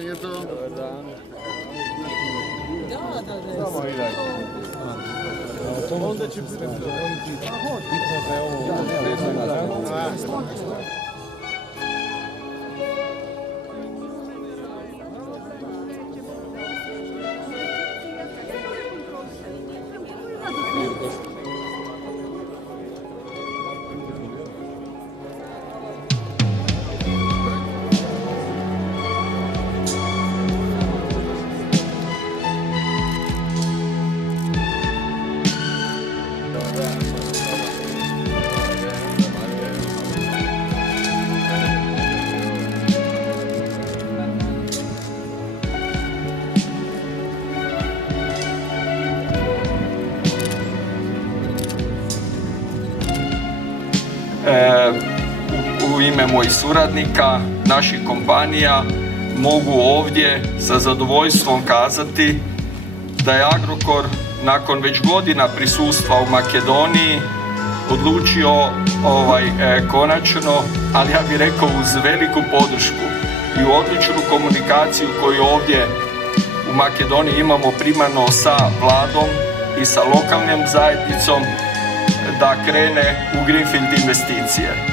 je to? Dobar dan. Samo idaj. Onda će biti bitno da je ovo U ime mojih suradnika, naših kompanija, mogu ovdje sa zadovoljstvom kazati da je Agrokor nakon već godina prisustva u Makedoniji odlučio konačno, ali ja bih rekao uz veliku podršku i odličnu komunikaciju koju ovdje u Makedoniji imamo primarno sa vladom i sa lokalnom zajednicom, da krene u greenfield investicije.